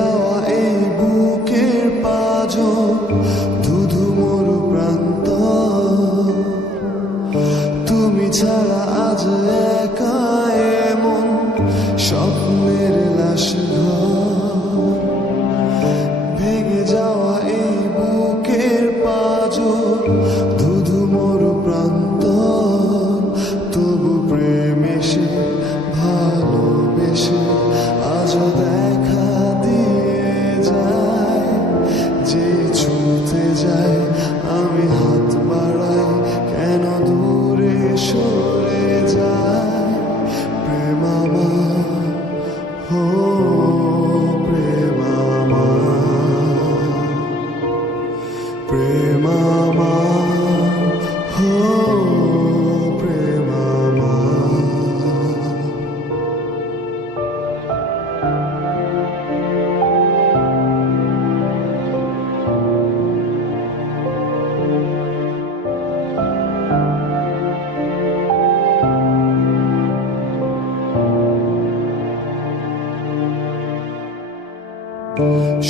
যাওয়া এই বুকের পাঁজর, ধুধু মরু প্রান্ত, তুমি ছাড়া আজ একা এমন স্বপ্নের লাশ ঘর। ভেঙে যাওয়া এই বুকের পাঁজর, ধুধু মরু প্রান্ত, তবু প্রেম এসে ভালোবেসে আজও দেখা দিয়ে যায়। যে ছুঁতে যায় আমি হাত বাড়াই, কেন দূরে সরে যায়। প্রেম আমার, হো প্রেম আমার, প্রেম আমার, হো প্রেম আমার।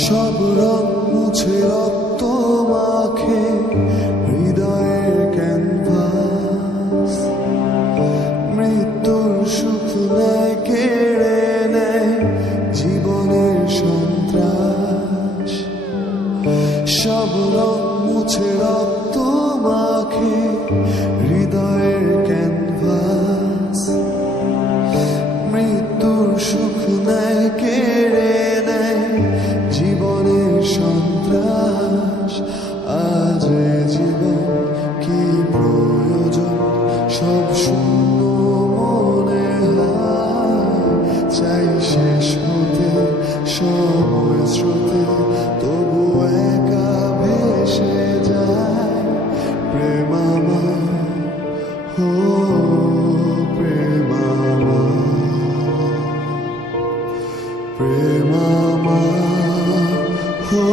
সব রং মুছে রক্ত মাখে হৃদয়ের ক্যানভাস, মৃত্যুর সুখ নেয় কেড়ে নেয় জীবনের সন্ত্রাস। সব রং মুছে রক্ত মাখে হৃদয়ের ক্যানভাস, মৃত্যুর সুখ নেয় কেড়ে নেয় জীবনের সন্ত্রাস। আজ জীবন কি প্রয়োজন, সব শূন্য মনে হয়। চাই শেষ হতে সময় স্রোতে, তবু একা ভেসে যায়। প্রেম আমার, হো প্রেম আমার, প্রেম আমার, হো